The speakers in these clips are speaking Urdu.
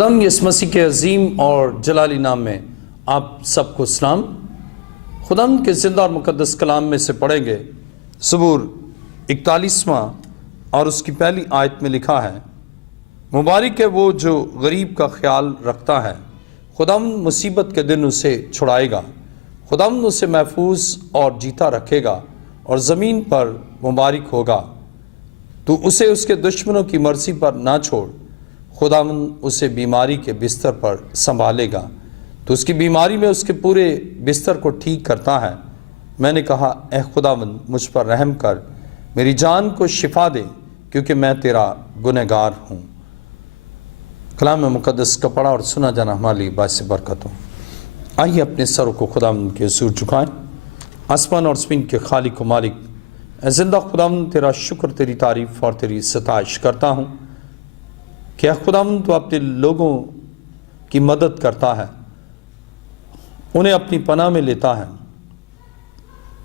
خداوند یسوع مسیح کے عظیم اور جلالی نام میں آپ سب کو سلام۔ خداوند کے زندہ اور مقدس کلام میں سے پڑھیں گے زبور 41واں اور اس کی پہلی آیت میں لکھا ہے، مبارک ہے وہ جو غریب کا خیال رکھتا ہے، خداوند مصیبت کے دن اسے چھڑائے گا، خداوند اسے محفوظ اور جیتا رکھے گا اور زمین پر مبارک ہوگا۔ تو اسے اس کے دشمنوں کی مرضی پر نہ چھوڑ، خداوند اسے بیماری کے بستر پر سنبھالے گا، تو اس کی بیماری میں اس کے پورے بستر کو ٹھیک کرتا ہے۔ میں نے کہا، اے خداوند مجھ پر رحم کر، میری جان کو شفا دے، کیونکہ میں تیرا گنہگار ہوں۔ کلام مقدس کا پڑھا اور سنا جانا ہمارے لیے باعث برکت ہو۔ آئیے اپنے سروں کو خداوند کے حضور جھکائیں۔ آسمان اور زمین کے خالق و مالک، اے زندہ خداوند، تیرا شکر، تیری تعریف اور تیری ستائش کرتا ہوں کہ اے خداوند تو اپنے لوگوں کی مدد کرتا ہے، انہیں اپنی پناہ میں لیتا ہے۔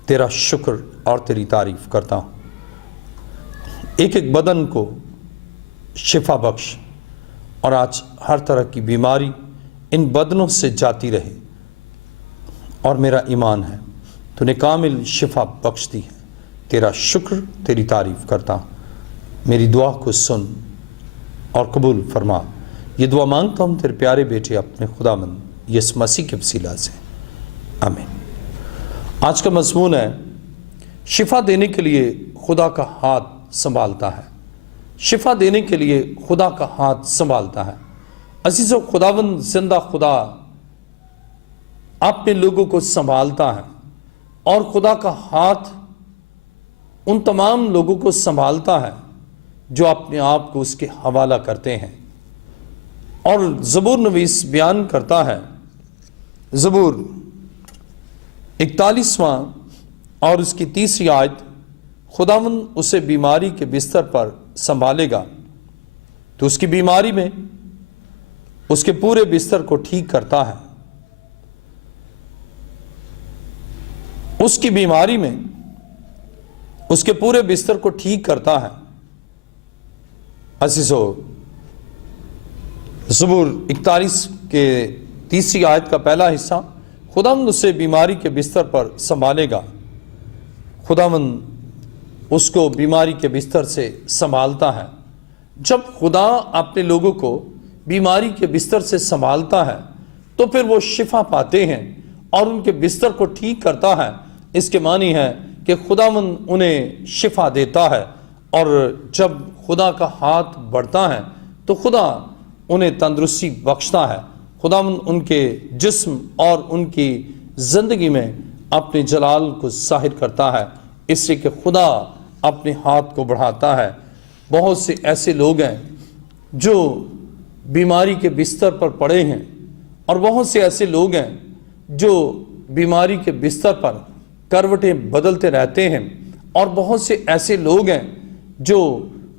تیرا شکر اور تیری تعریف کرتا ہوں۔ ایک ایک بدن کو شفا بخش، اور آج ہر طرح کی بیماری ان بدنوں سے جاتی رہے، اور میرا ایمان ہے تو نے کامل شفا بخش دی ہے۔ تیرا شکر، تیری تعریف کرتا ہوں۔ میری دعا کو سن اور قبول فرما۔ یہ دعا مانگتا ہوں تیرے پیارے بیٹے اپنے خداوند یسوع مسیح کے وسیلہ سے، آمین۔ آج کا مضمون ہے، شفا دینے کے لیے خدا کا ہاتھ سنبھالتا ہے۔ شفا دینے کے لیے خدا کا ہاتھ سنبھالتا ہے۔ عزیزو، خداوند زندہ خدا اپنے لوگوں کو سنبھالتا ہے، اور خدا کا ہاتھ ان تمام لوگوں کو سنبھالتا ہے جو اپنے آپ کو اس کے حوالہ کرتے ہیں۔ اور زبور نویس بیان کرتا ہے، زبور 41واں اور اس کی تیسری آیت، خداوند اسے بیماری کے بستر پر سنبھالے گا، تو اس کی بیماری میں اس کے پورے بستر کو ٹھیک کرتا ہے۔ اس کی بیماری میں اس کے پورے بستر کو ٹھیک کرتا ہے۔ عزیزو، زبور 41 کے تیسری آیت کا پہلا حصہ، خداوند اسے بیماری کے بستر پر سنبھالے گا۔ خداوند اس کو بیماری کے بستر سے سنبھالتا ہے۔ جب خدا اپنے لوگوں کو بیماری کے بستر سے سنبھالتا ہے تو پھر وہ شفا پاتے ہیں اور ان کے بستر کو ٹھیک کرتا ہے۔ اس کے معنی ہے کہ خداوند انہیں شفا دیتا ہے، اور جب خدا کا ہاتھ بڑھتا ہے تو خدا انہیں تندرستی بخشتا ہے۔ خداوند ان کے جسم اور ان کی زندگی میں اپنے جلال کو ظاہر کرتا ہے، اس لیے کہ خدا اپنے ہاتھ کو بڑھاتا ہے۔ بہت سے ایسے لوگ ہیں جو بیماری کے بستر پر پڑے ہیں، اور بہت سے ایسے لوگ ہیں جو بیماری کے بستر پر کروٹیں بدلتے رہتے ہیں، اور بہت سے ایسے لوگ ہیں جو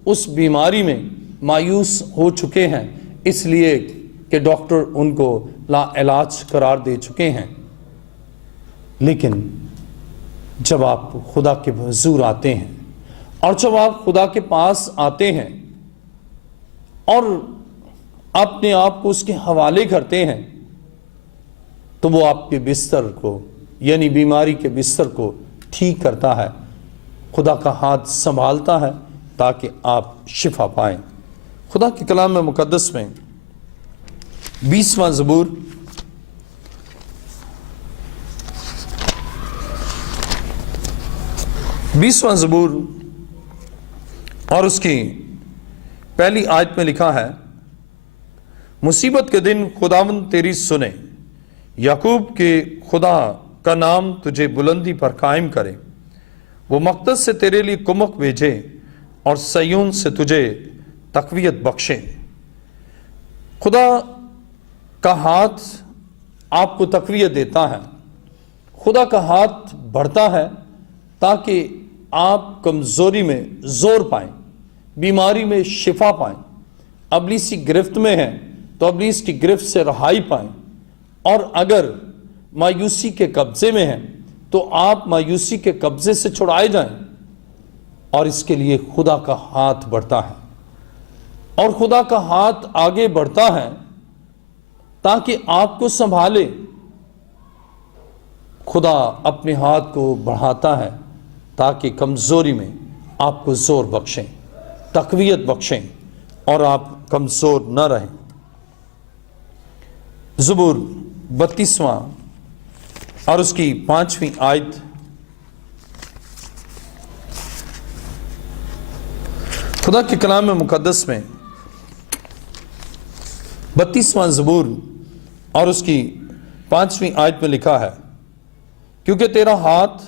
اس بیماری میں مایوس ہو چکے ہیں، اس لیے کہ ڈاکٹر ان کو لا علاج قرار دے چکے ہیں۔ لیکن جب آپ خدا کے حضور آتے ہیں، اور جب آپ خدا کے پاس آتے ہیں اور اپنے آپ کو اس کے حوالے کرتے ہیں، تو وہ آپ کے بستر کو، یعنی بیماری کے بستر کو ٹھیک کرتا ہے۔ خدا کا ہاتھ سنبھالتا ہے تاکہ آپ شفا پائیں۔ خدا کے کلام مقدس میں 20واں زبور 20واں زبور اور اس کی پہلی آیت میں لکھا ہے، مصیبت کے دن خداوند تیری سنے، یعقوب کے خدا کا نام تجھے بلندی پر قائم کرے، وہ مقدس سے تیرے لیے کمک بھیجے اور سیون سے تجھے تقویت بخشے۔ خدا کا ہاتھ آپ کو تقویت دیتا ہے، خدا کا ہاتھ بڑھتا ہے تاکہ آپ کمزوری میں زور پائیں، بیماری میں شفا پائیں، ابلیسی گرفت میں ہیں تو ابلیس کی گرفت سے رہائی پائیں، اور اگر مایوسی کے قبضے میں ہیں تو آپ مایوسی کے قبضے سے چھڑائے جائیں۔ اور اس کے لیے خدا کا ہاتھ بڑھتا ہے، اور خدا کا ہاتھ آگے بڑھتا ہے تاکہ آپ کو سنبھالے۔ خدا اپنے ہاتھ کو بڑھاتا ہے تاکہ کمزوری میں آپ کو زور بخشیں، تقویت بخشیں اور آپ کمزور نہ رہیں۔ زبور 32واں اور اس کی 5ویں آیت، خدا کے کلام مقدس میں 32واں زبور اور اس کی 5ویں آیت میں لکھا ہے، کیونکہ تیرا ہاتھ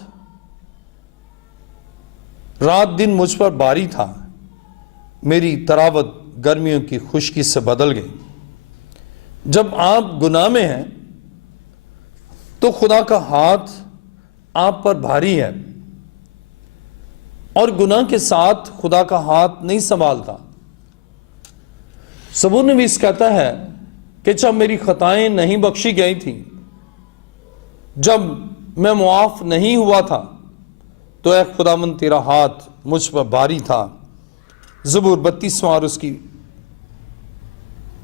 رات دن مجھ پر باری تھا، میری تراوت گرمیوں کی خشکی سے بدل گئی۔ جب آپ گناہ میں ہیں تو خدا کا ہاتھ آپ پر بھاری ہے، اور گناہ کے ساتھ خدا کا ہاتھ نہیں سنبھالتا۔ زبور نویس کہتا ہے کہ جب میری خطائیں نہیں بخشی گئی تھیں، جب میں معاف نہیں ہوا تھا، تو اے خداوند تیرا ہاتھ مجھ پر باری تھا۔ زبور 32واں اور اس کی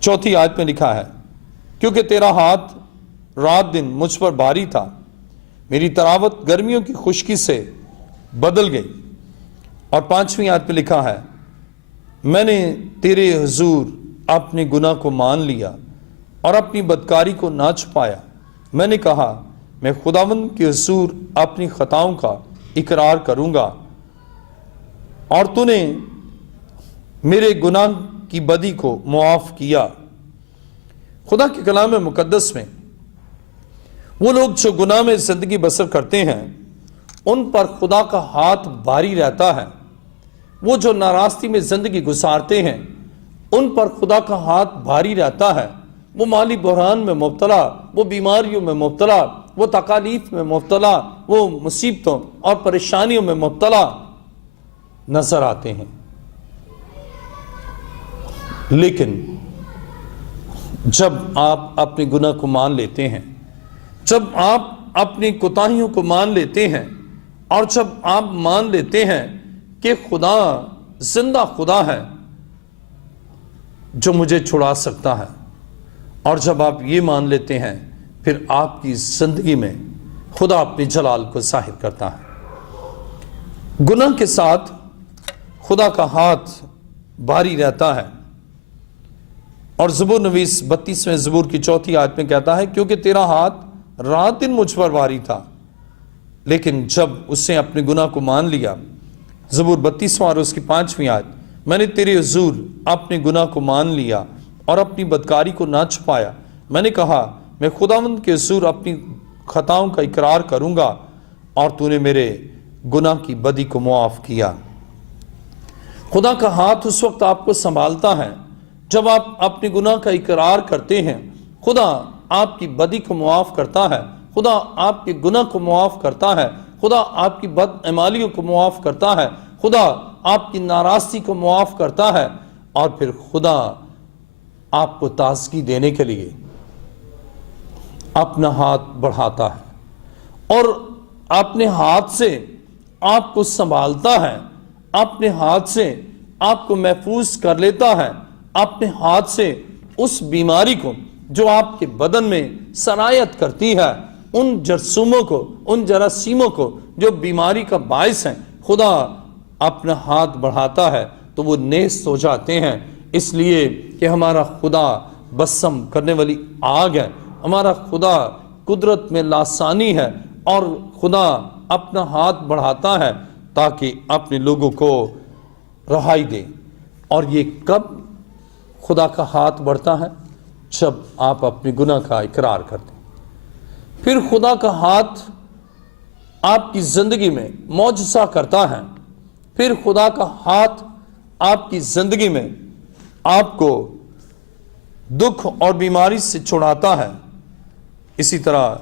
4 آیت میں لکھا ہے، کیونکہ تیرا ہاتھ رات دن مجھ پر باری تھا، میری تراوت گرمیوں کی خشکی سے بدل گئی۔ اور 5ویں آیت میں لکھا ہے، میں نے تیرے حضور اپنے گناہ کو مان لیا اور اپنی بدکاری کو نہ چھپایا۔ میں نے کہا، میں خداوند کے حضور اپنی خطاؤں کا اقرار کروں گا، اور تو نے میرے گناہ کی بدی کو معاف کیا۔ خدا کے کلام مقدس میں وہ لوگ جو گناہ میں زندگی بسر کرتے ہیں، ان پر خدا کا ہاتھ بھاری رہتا ہے۔ وہ جو ناراستی میں زندگی گزارتے ہیں، ان پر خدا کا ہاتھ بھاری رہتا ہے۔ وہ مالی بحران میں مبتلا، وہ بیماریوں میں مبتلا، وہ تکالیف میں مبتلا، وہ مصیبتوں اور پریشانیوں میں مبتلا نظر آتے ہیں، لیکن جب آپ اپنے گناہ کو مان لیتے ہیں، جب آپ اپنی کوتاہیوں کو مان لیتے ہیں، اور جب آپ مان لیتے ہیں کہ خدا زندہ خدا ہے جو مجھے چھڑا سکتا ہے، اور جب آپ یہ مان لیتے ہیں، پھر آپ کی زندگی میں خدا اپنے جلال کو ظاہر کرتا ہے۔ گناہ کے ساتھ خدا کا ہاتھ بھاری رہتا ہے، اور زبور نویس 32ویں زبور کی 4 آیت میں کہتا ہے، کیونکہ تیرا ہاتھ رات دن مجھ پر بھاری تھا، لیکن جب اس نے اپنے گناہ کو مان لیا۔ زبور 32واں اور اس کی 5ویں آیت، میں نے تیرے حضور اپنے گناہ کو مان لیا اور اپنی بدکاری کو نہ چھپایا۔ میں نے کہا، میں خداوند کے حضور اپنی خطاؤں کا اقرار کروں گا، اور تو نے میرے گناہ کی بدی کو معاف کیا۔ خدا کا ہاتھ اس وقت آپ کو سنبھالتا ہے جب آپ اپنے گناہ کا اقرار کرتے ہیں۔ خدا آپ کی بدی کو معاف کرتا ہے، خدا آپ کے گناہ کو معاف کرتا ہے، خدا آپ کی بدعمالیوں کو معاف کرتا ہے، خدا آپ کی ناراضگی کو معاف کرتا ہے، اور پھر خدا آپ کو تازگی دینے کے لیے اپنا ہاتھ بڑھاتا ہے، اور اپنے ہاتھ سے آپ کو سنبھالتا ہے، اپنے ہاتھ سے آپ کو محفوظ کر لیتا ہے، اپنے ہاتھ سے اس بیماری کو جو آپ کے بدن میں سرایت کرتی ہے، ان جرثوموں کو، ان جراثیموں کو جو بیماری کا باعث ہیں، خدا اپنا ہاتھ بڑھاتا ہے تو وہ نیست ہو جاتے ہیں، اس لیے کہ ہمارا خدا بسم کرنے والی آگ ہے، ہمارا خدا قدرت میں لاسانی ہے، اور خدا اپنا ہاتھ بڑھاتا ہے تاکہ اپنے لوگوں کو رہائی دے۔ اور یہ کب خدا کا ہاتھ بڑھتا ہے؟ جب آپ اپنے گناہ کا اقرار کرتے ہیں، پھر خدا کا ہاتھ آپ کی زندگی میں معجزہ کرتا ہے، پھر خدا کا ہاتھ آپ کی زندگی میں آپ کو دکھ اور بیماری سے چھڑاتا ہے۔ اسی طرح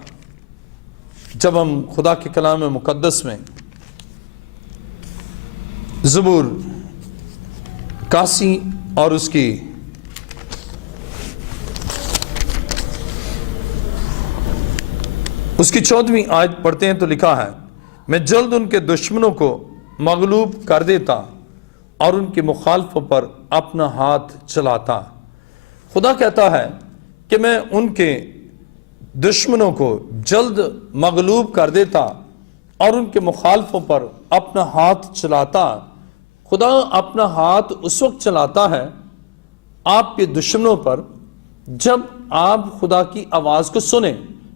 جب ہم خدا کے کلام مقدس میں زبور 81 اور اس کی اس کی 14ویں آیت پڑھتے ہیں تو لکھا ہے، میں جلد ان کے دشمنوں کو مغلوب کر دیتا اور ان کے مخالفوں پر اپنا ہاتھ چلاتا۔ خدا کہتا ہے کہ میں ان کے دشمنوں کو جلد مغلوب کر دیتا اور ان کے مخالفوں پر اپنا ہاتھ چلاتا۔ خدا اپنا ہاتھ اس وقت چلاتا ہے آپ کے دشمنوں پر جب آپ خدا کی آواز کو سنیں،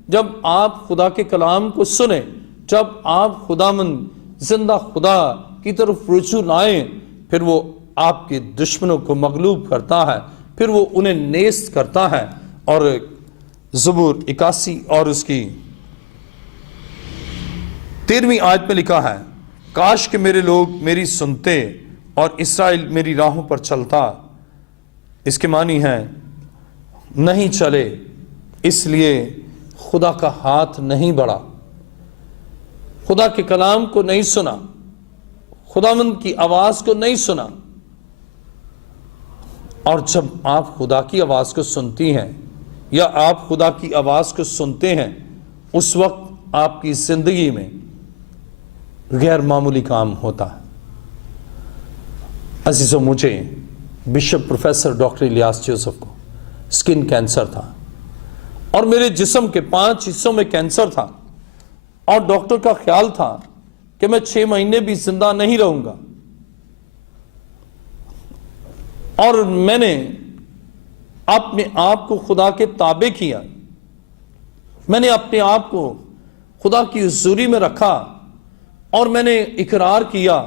جب آپ خدا کے کلام کو سنیں، جب آپ خداوند زندہ خدا کی طرف رجوع لائیں، پھر وہ آپ کے دشمنوں کو مغلوب کرتا ہے، پھر وہ انہیں نیست کرتا ہے۔ اور زبور 81 اور اس کی 13ویں آیت میں لکھا ہے، کاش کہ میرے لوگ میری سنتے اور اسرائیل میری راہوں پر چلتا۔ اس کے معنی ہے نہیں چلے، اس لیے خدا کا ہاتھ نہیں بڑھا، خدا کے کلام کو نہیں سنا، خداوند کی آواز کو نہیں سنا۔ اور جب آپ خدا کی آواز کو سنتی ہیں یا آپ خدا کی آواز کو سنتے ہیں، اس وقت آپ کی زندگی میں غیر معمولی کام ہوتا ہے۔ عزیزوں، مجھے bishop professor doctor Ilyas Joseph کو سکن کینسر تھا اور میرے جسم کے 5 حصوں میں کینسر تھا، اور ڈاکٹر کا خیال تھا کہ میں 6 مہینے بھی زندہ نہیں رہوں گا۔ اور میں نے اپنے آپ کو خدا کے تابع کیا، میں نے اپنے آپ کو خدا کی حضوری میں رکھا اور میں نے اقرار کیا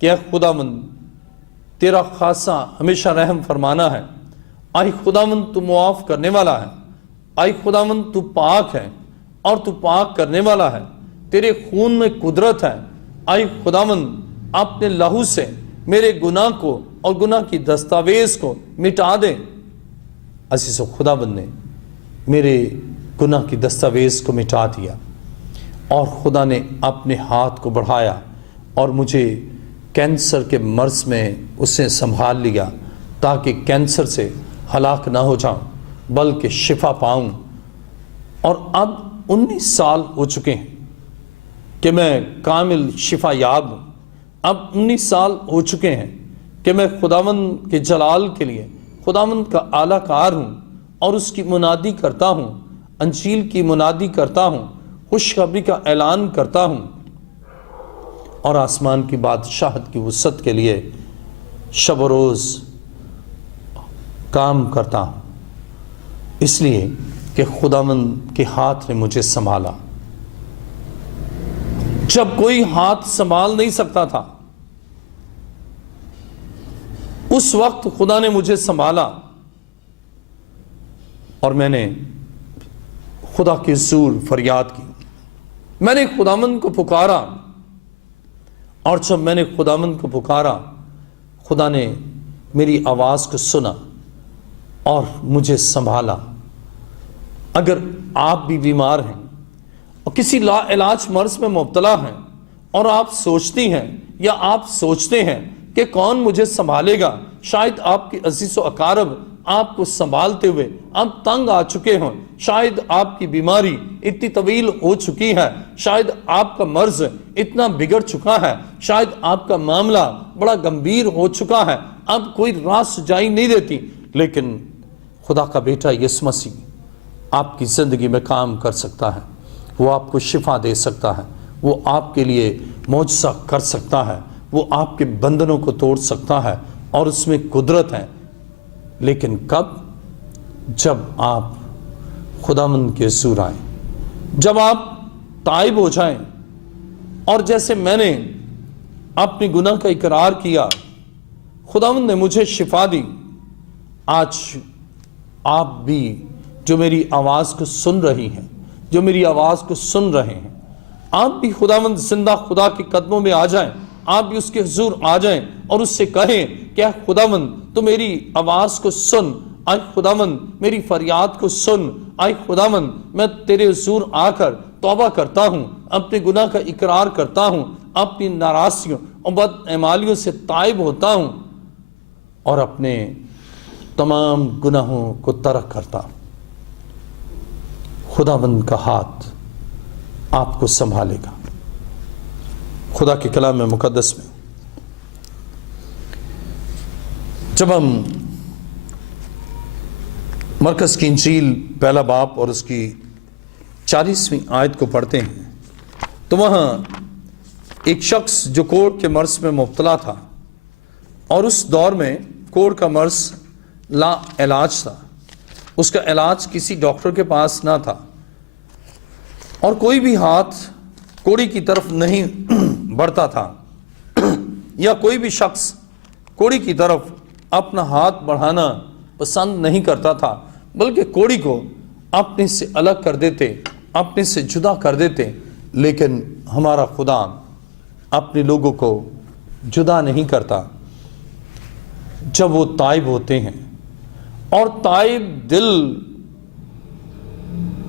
کہ اے خداوند تیرا خاصہ ہمیشہ رحم فرمانا ہے، آئی خداوند تو معاف کرنے والا ہے، آئی خداوند تو پاک ہے اور تو پاک کرنے والا ہے، تیرے خون میں قدرت ہے، آئی خداوند اپنے لہو سے میرے گناہ کو اور گناہ کی دستاویز کو مٹا دے۔ عزیزو، خداوند نے میرے گناہ کی دستاویز کو مٹا دیا اور خدا نے اپنے ہاتھ کو بڑھایا اور مجھے کینسر کے مرض میں اسے سنبھال لیا تاکہ کینسر سے ہلاک نہ ہو جاؤں بلکہ شفا پاؤں۔ اور اب 19 سال ہو چکے ہیں کہ میں کامل شفا یاب ہوں، اب 19 سال ہو چکے ہیں کہ میں خداوند کے جلال کے لیے خداوند کا اعلیٰ کار ہوں اور اس کی منادی کرتا ہوں، انجیل کی منادی کرتا ہوں، خوشخبری کا اعلان کرتا ہوں اور آسمان کی بادشاہت کی وسعت کے لیے شب و روز کام کرتا ہوں، اس لیے کہ خداوند کے ہاتھ نے مجھے سنبھالا۔ جب کوئی ہاتھ سنبھال نہیں سکتا تھا، اس وقت خدا نے مجھے سنبھالا اور میں نے خدا کے حضور فریاد کی، میں نے خداوند کو پکارا، اور جب میں نے خداوند کو پکارا، خدا نے میری آواز کو سنا اور مجھے سنبھالا۔ اگر آپ بھی بیمار ہیں اور کسی لا علاج مرض میں مبتلا ہیں اور آپ سوچتی ہیں یا آپ سوچتے ہیں کہ کون مجھے سنبھالے گا، شاید آپ کے عزیز و اقارب آپ کو سنبھالتے ہوئے اب تنگ آ چکے ہوں، شاید آپ کی بیماری اتنی طویل ہو چکی ہے، شاید آپ کا مرض اتنا بگڑ چکا ہے، شاید آپ کا معاملہ بڑا گمبھیر ہو چکا ہے، اب کوئی راہ سجائی نہیں دیتی، لیکن خدا کا بیٹا یسوع مسیح آپ کی زندگی میں کام کر سکتا ہے، وہ آپ کو شفا دے سکتا ہے، وہ آپ کے لیے معجزہ کر سکتا ہے، وہ آپ کے بندھنوں کو توڑ سکتا ہے اور اس میں قدرت ہے۔ لیکن کب؟ جب آپ خداوند کے حضور آئیں، جب آپ تائب ہو جائیں، اور جیسے میں نے اپنے گناہ کا اقرار کیا، خداوند نے مجھے شفا دی۔ آج آپ بھی جو میری آواز کو سن رہی ہیں، جو میری آواز کو سن رہے ہیں، آپ بھی خداوند زندہ خدا کے قدموں میں آ جائیں، آپ بھی اس کے حضور آ جائیں اور اس سے کہیں کہ اے خداوند تو میری آواز کو سن، اے خداوند میری فریاد کو سن، اے خداوند میں تیرے حضور آ کر توبہ کرتا ہوں، اپنے گناہ کا اقرار کرتا ہوں، اپنی ناراضیوں اور بدعمالیوں سے تائب ہوتا ہوں اور اپنے تمام گناہوں کو ترک کرتا ہوں۔ خداوند کا ہاتھ آپ کو سنبھالے گا۔ خدا کے کلام مقدس میں جب ہم مرکز کی انجیل پہلا باب اور اس کی 40ویں آیت کو پڑھتے ہیں تو وہاں ایک شخص جو کوڑ کے مرض میں مبتلا تھا، اور اس دور میں کوڑ کا مرض لا علاج تھا، اس کا علاج کسی ڈاکٹر کے پاس نہ تھا، اور کوئی بھی ہاتھ کوڑی کی طرف نہیں بڑھتا تھا، یا کوئی بھی شخص کوڑی کی طرف اپنا ہاتھ بڑھانا پسند نہیں کرتا تھا، بلکہ کوڑی کو اپنے سے الگ کر دیتے، اپنے سے جدا کر دیتے۔ لیکن ہمارا خدا اپنے لوگوں کو جدا نہیں کرتا۔ جب وہ تائب ہوتے ہیں اور تائب دل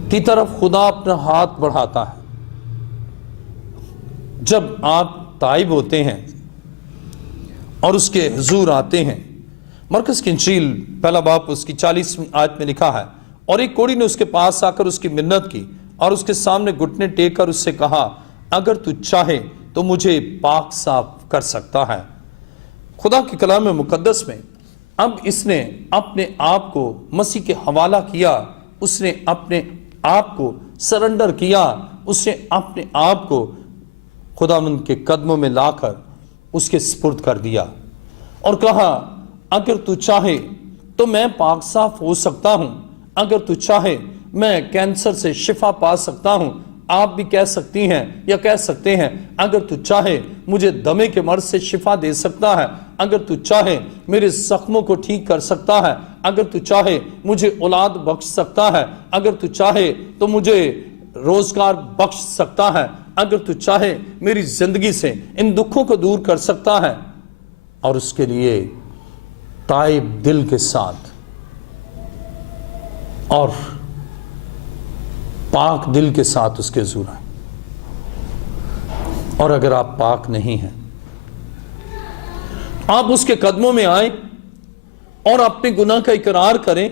کی طرف خدا اپنا ہاتھ بڑھاتا ہے، جب آپ تائب ہوتے ہیں اور اس کے حضور آتے ہیں، مرکز کی انجیل پہلا باب اس کی 40ویں آیت میں لکھا ہے، اور ایک کوڑی نے اس کے پاس آ کر اس کی منت کی اور اس کے سامنے گھٹنے ٹیک کر اس سے کہا، اگر تو چاہے تو مجھے پاک صاف کر سکتا ہے۔ خدا کے کلام مقدس میں اب اس نے اپنے آپ کو مسیح کے حوالہ کیا، اس نے اپنے آپ کو سرنڈر کیا، اس نے اپنے آپ کو خداوند کے قدموں میں لا کر اس کے سپرد کر دیا اور کہا، اگر تو چاہے تو میں پاک صاف ہو سکتا ہوں، اگر تو چاہے میں کینسر سے شفا پا سکتا ہوں۔ آپ بھی کہہ سکتی ہیں یا کہہ سکتے ہیں، اگر تو چاہے مجھے دمے کے مرض سے شفا دے سکتا ہے، اگر تو چاہے میرے زخموں کو ٹھیک کر سکتا ہے، اگر تو چاہے مجھے اولاد بخش سکتا ہے، اگر تو چاہے تو مجھے روزگار بخش سکتا ہے، اگر تو چاہے میری زندگی سے ان دکھوں کو دور کر سکتا ہے۔ اور اس کے لیے تائب دل کے ساتھ اور پاک دل کے ساتھ اس کے حضور آئیں۔ اور اگر آپ پاک نہیں ہیں، آپ اس کے قدموں میں آئیں اور اپنے گناہ کا اقرار کریں،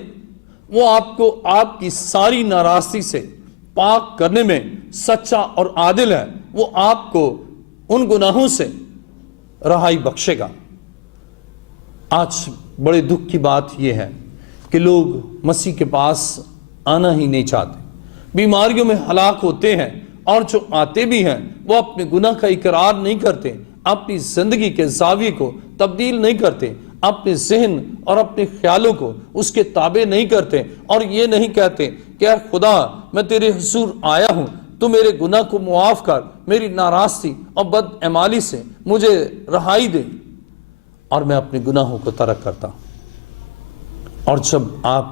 وہ آپ کو آپ کی ساری ناراضی سے پاک کرنے میں سچا اور عادل ہے۔ وہ آپ کو ان گناہوں سے رہائی بخشے گا۔ آج بڑے دکھ کی بات یہ ہے کہ لوگ مسیح کے پاس آنا ہی نہیں چاہتے، بیماریوں میں ہلاک ہوتے ہیں، اور جو آتے بھی ہیں وہ اپنے گناہ کا اقرار نہیں کرتے، اپنی زندگی کے زاویے کو تبدیل نہیں کرتے، اپنے ذہن اور اپنے خیالوں کو اس کے تابع نہیں کرتے، اور یہ نہیں کہتے کہ اے خدا میں تیرے حضور آیا ہوں، تو میرے گناہ کو معاف کر، میری ناراضی اور بد اعمالی سے مجھے رہائی دے، اور میں اپنے گناہوں کو ترک کرتا ہوں۔ اور جب آپ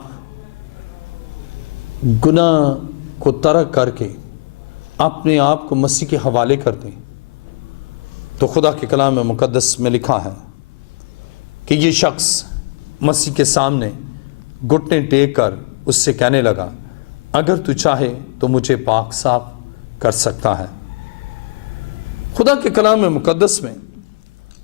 گناہ کو ترک کر کے اپنے آپ کو مسیح کے حوالے کر دیں، تو خدا کے کلام مقدس میں لکھا ہے کہ یہ شخص مسیح کے سامنے گھٹنے ٹیک کر اس سے کہنے لگا، اگر تو چاہے تو مجھے پاک صاف کر سکتا ہے۔ خدا کے کلام مقدس میں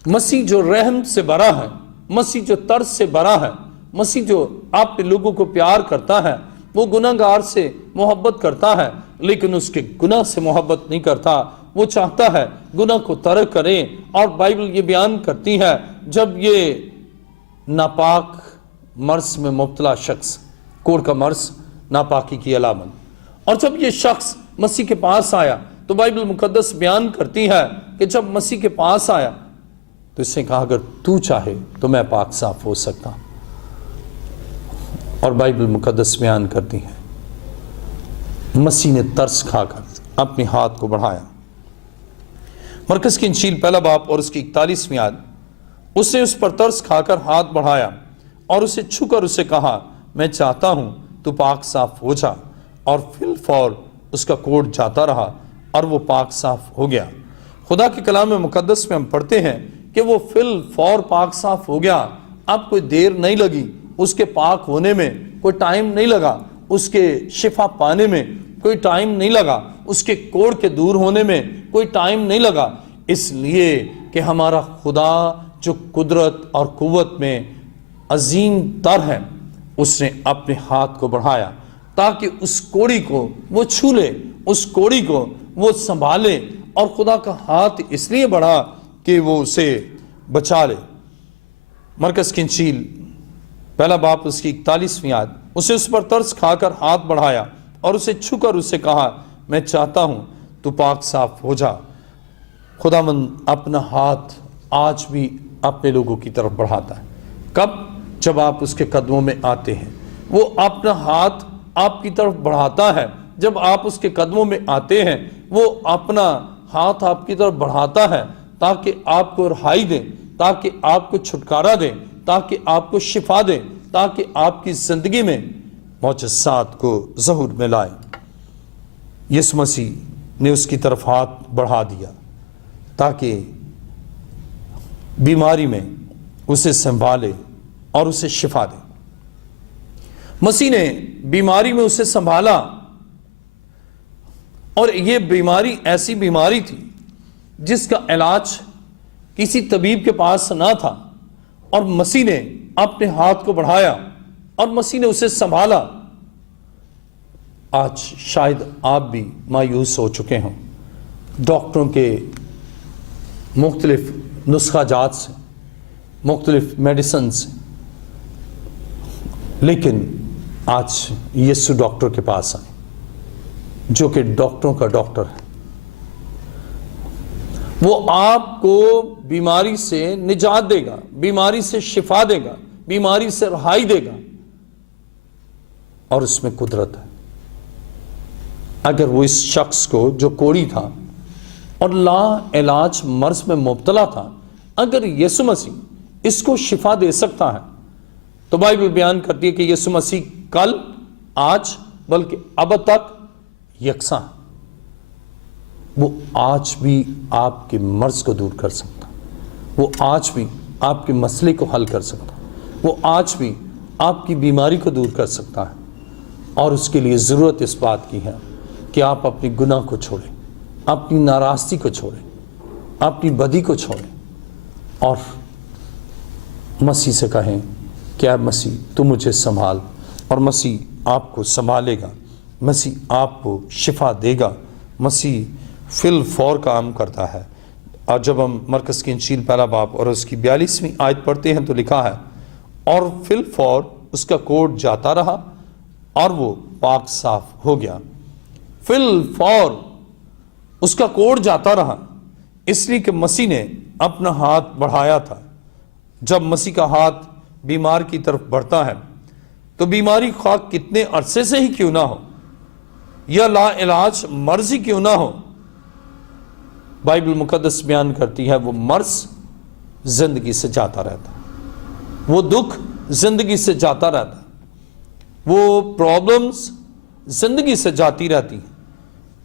مسیح جو رحم سے بھرا ہے، مسیح جو ترس سے بھرا ہے، مسیح جو آپ کے لوگوں کو پیار کرتا ہے، وہ گناہ گار سے محبت کرتا ہے، لیکن اس کے گناہ سے محبت نہیں کرتا۔ وہ چاہتا ہے گناہ کو ترک کریں، اور بائبل یہ بیان کرتی ہے جب یہ ناپاک مرض میں مبتلا شخص، کوڑ کا مرض ناپاکی کی علامت، اور جب یہ شخص مسیح کے پاس آیا تو بائبل مقدس بیان کرتی ہے کہ جب مسیح کے پاس آیا تو اس نے کہا، اگر تو چاہے تو میں پاک صاف ہو سکتا ہوں۔ اور بائبل مقدس بیان کرتی ہے مسیح نے ترس کھا کر اپنے ہاتھ کو بڑھایا۔ مرکز کی انجیل پہلا باب اور اس کی 41ویں آیت، اس نے اس پر ترس کھا کر ہاتھ بڑھایا اور اسے چھو کر اسے کہا، میں چاہتا ہوں تو پاک صاف ہو جا، اور فی الفور اس کا کوڑ جاتا رہا اور وہ پاک صاف ہو گیا۔ خدا کے کلام مقدس میں ہم پڑھتے ہیں کہ وہ فی الفور پاک صاف ہو گیا۔ اب کوئی دیر نہیں لگی اس کے پاک ہونے میں، کوئی ٹائم نہیں لگا اس کے شفا پانے میں، کوئی ٹائم نہیں لگا اس کے کوڑ کے دور ہونے میں، کوئی ٹائم نہیں لگا، اس لیے کہ ہمارا خدا جو قدرت اور قوت میں عظیم تر ہے، اس نے اپنے ہاتھ کو بڑھایا تاکہ اس کوڑی کو وہ چھو لے، اس کوڑی کو وہ سنبھالے، اور خدا کا ہاتھ اس لیے بڑھا کہ وہ اسے بچا لے۔ مرکز کی انجیل پہلا باب اس کی 41ویں آیت، اسے اس پر ترس کھا کر ہاتھ بڑھایا اور اسے چھو کر اسے کہا میں چاہتا ہوں تو پاک صاف ہو جا۔ خداوند اپنا ہاتھ آج بھی اپنے لوگوں کی طرف بڑھاتا ہے۔ کب؟ جب آپ اس کے قدموں میں آتے ہیں۔ وہ اپنا ہاتھ آپ کی طرف بڑھاتا ہے جب آپ اس کے قدموں میں آتے ہیں۔ وہ اپنا ہاتھ آپ کی طرف بڑھاتا ہے تاکہ آپ کو رہائی دے، تاکہ آپ کو چھٹکارا دے، تاکہ آپ کو شفا دے، تاکہ آپ کی زندگی میں معجزات کو ظہور میں لائے۔ یسوع مسیح نے اس کی طرف ہاتھ بڑھا دیا تاکہ بیماری میں اسے سنبھالے اور اسے شفا دے۔ مسیح نے بیماری میں اسے سنبھالا، اور یہ بیماری ایسی بیماری تھی جس کا علاج کسی طبیب کے پاس نہ تھا، اور مسیح نے اپنے ہاتھ کو بڑھایا اور مسیح نے اسے سنبھالا۔ آج شاید آپ بھی مایوس ہو چکے ہوں ڈاکٹروں کے مختلف نسخہ جات سے، مختلف میڈیسن سے، لیکن آج یسوع ڈاکٹر کے پاس آئے جو کہ ڈاکٹروں کا ڈاکٹر ہے۔ وہ آپ کو بیماری سے نجات دے گا، بیماری سے شفا دے گا، بیماری سے رہائی دے گا، اور اس میں قدرت ہے۔ اگر وہ اس شخص کو جو کوڑی تھا اور لا علاج مرض میں مبتلا تھا، اگر یسوع مسیح اس کو شفا دے سکتا ہے، تو بائبل بیان کرتی ہے کہ یسوع مسیح کل، آج، بلکہ اب تک یکساں ہے۔ وہ آج بھی آپ کے مرض کو دور کر سکتا، وہ آج بھی آپ کے مسئلے کو حل کر سکتا، وہ آج بھی آپ کی بیماری کو دور کر سکتا ہے۔ اور اس کے لیے ضرورت اس بات کی ہے کہ آپ اپنی گناہ کو چھوڑیں، اپنی ناراضگی کو چھوڑیں، اپنی بدی کو چھوڑیں، اور مسیح سے کہیں کہ اے مسیح تو مجھے سنبھال، اور مسیح آپ کو سنبھالے گا، مسیح آپ کو شفا دے گا۔ مسیح فی الفور کام کرتا ہے۔ اور جب ہم مرکز کی انجیل پہلا باب اور اس کی 42ویں آیت پڑھتے ہیں تو لکھا ہے، اور فی الفور اس کا کوڑ جاتا رہا اور وہ پاک صاف ہو گیا۔ فی الفور اس کا کوڑ جاتا رہا، اس لیے کہ مسیح نے اپنا ہاتھ بڑھایا تھا۔ جب مسیح کا ہاتھ بیمار کی طرف بڑھتا ہے تو بیماری خواہ کتنے عرصے سے ہی کیوں نہ ہو، یا لا علاج مرض ہی کیوں نہ ہو، بائبل مقدس بیان کرتی ہے وہ مرض زندگی سے جاتا رہتا، وہ دکھ زندگی سے جاتا رہتا، وہ پرابلمز زندگی سے جاتی رہتی ہیں،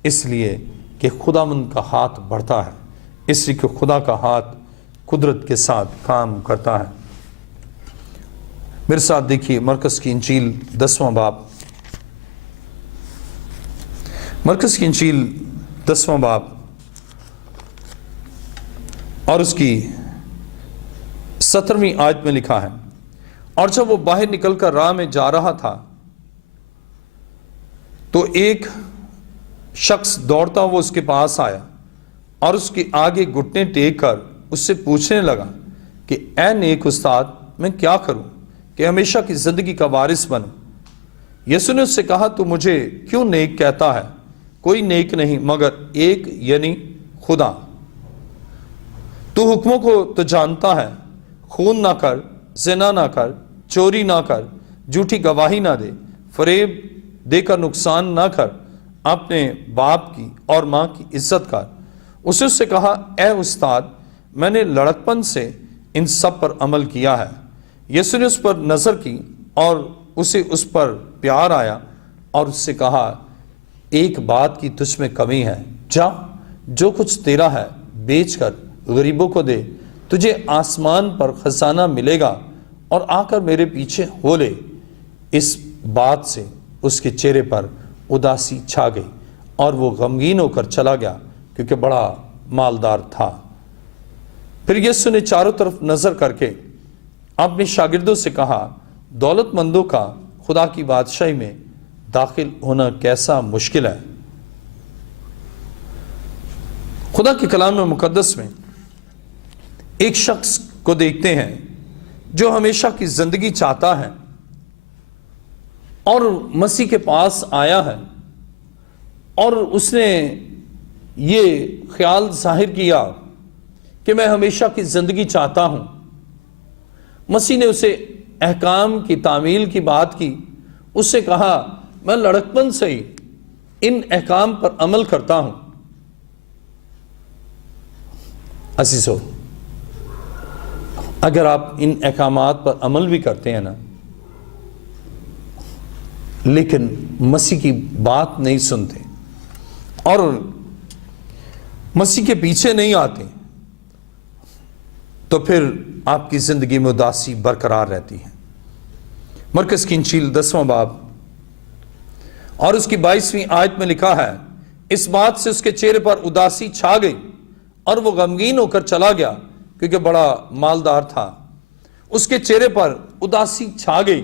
اس لیے کہ خداوند کا ہاتھ بڑھتا ہے، اس لیے کہ خدا کا ہاتھ قدرت کے ساتھ کام کرتا ہے۔ میرے ساتھ دیکھیے مرکز کی انجیل 10واں باب، مرکز کی انجیل 10واں باب اور اس کی 17ویں آیت میں لکھا ہے، اور جب وہ باہر نکل کر راہ میں جا رہا تھا تو ایک شخص دوڑتا وہ اس کے پاس آیا اور اس کے آگے گھٹنے ٹیک کر اس سے پوچھنے لگا کہ اے نیک استاد، میں کیا کروں کہ ہمیشہ کی زندگی کا وارث بنوں؟ یسوع نے اس سے کہا تو مجھے کیوں نیک کہتا ہے؟ کوئی نیک نہیں مگر ایک، یعنی خدا۔ تو حکموں کو تو جانتا ہے، خون نہ کر، زنا نہ کر، چوری نہ کر، جھوٹی گواہی نہ دے، فریب دے کر نقصان نہ کر، اپنے باپ کی اور ماں کی عزت کر۔ اسے اس سے کہا اے استاد، میں نے لڑکپن سے ان سب پر عمل کیا ہے۔ یسوع نے اس پر نظر کی اور اسے اس پر پیار آیا اور اس سے کہا ایک بات کی تجھ میں کمی ہے، جا جو کچھ تیرا ہے بیچ کر غریبوں کو دے، تجھے آسمان پر خزانہ ملے گا، اور آ کر میرے پیچھے ہو لے۔ اس بات سے اس کے چہرے پر اداسی چھا گئی اور وہ غمگین ہو کر چلا گیا کیونکہ بڑا مالدار تھا۔ پھر یسوع نے چاروں طرف نظر کر کے اپنے شاگردوں سے کہا دولت مندوں کا خدا کی بادشاہی میں داخل ہونا کیسا مشکل ہے۔ خدا کے کلام مقدس میں ایک شخص کو دیکھتے ہیں جو ہمیشہ کی زندگی چاہتا ہے اور مسیح کے پاس آیا ہے اور اس نے یہ خیال ظاہر کیا کہ میں ہمیشہ کی زندگی چاہتا ہوں، مسیح نے اسے احکام کی تعمیل کی بات کی، اس سے کہا میں لڑکپن سے ہی ان احکام پر عمل کرتا ہوں۔ عزیزو، اگر آپ ان احکامات پر عمل بھی کرتے ہیں نا، لیکن مسیح کی بات نہیں سنتے اور مسیح کے پیچھے نہیں آتے، تو پھر آپ کی زندگی میں اداسی برقرار رہتی ہے۔ مرکز کی انجیل 10واں باب اور اس کی 22ویں آیت میں لکھا ہے، اس بات سے اس کے چہرے پر اداسی چھا گئی اور وہ غمگین ہو کر چلا گیا کیونکہ بڑا مالدار تھا۔ اس کے چہرے پر اداسی چھا گئی،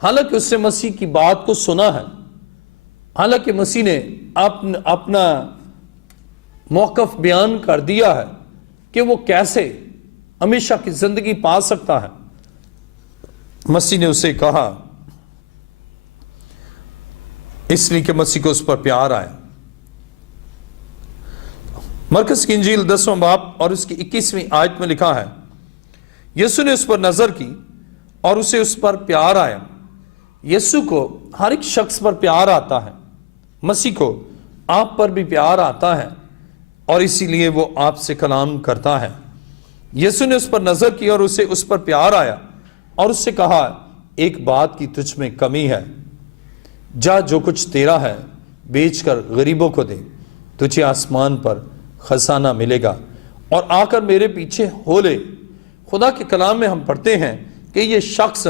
حالانکہ اس نے مسیح کی بات کو سنا ہے، حالانکہ مسیح نے اپنا موقف بیان کر دیا ہے کہ وہ کیسے ہمیشہ کی زندگی پا سکتا ہے۔ مسیح نے اسے کہا، اس لیے کہ مسیح کو اس پر پیار آیا۔ مرکز کی انجیل 10واں باب اور اس کی 21ویں آیت میں لکھا ہے، یسوع نے اس پر نظر کی اور اسے اس پر پیار آیا۔ یسوع کو ہر ایک شخص پر پیار آتا ہے، مسیح کو آپ پر بھی پیار آتا ہے اور اسی لیے وہ آپ سے کلام کرتا ہے۔ یسوع نے اس پر نظر کی اور اسے اس پر پیار آیا اور اس سے کہا، ایک بات کی تجھ میں کمی ہے، جا جو کچھ تیرا ہے بیچ کر غریبوں کو دے، تجھے آسمان پر خزانہ ملے گا، اور آ کر میرے پیچھے ہو لے۔ خدا کے کلام میں ہم پڑھتے ہیں کہ یہ شخص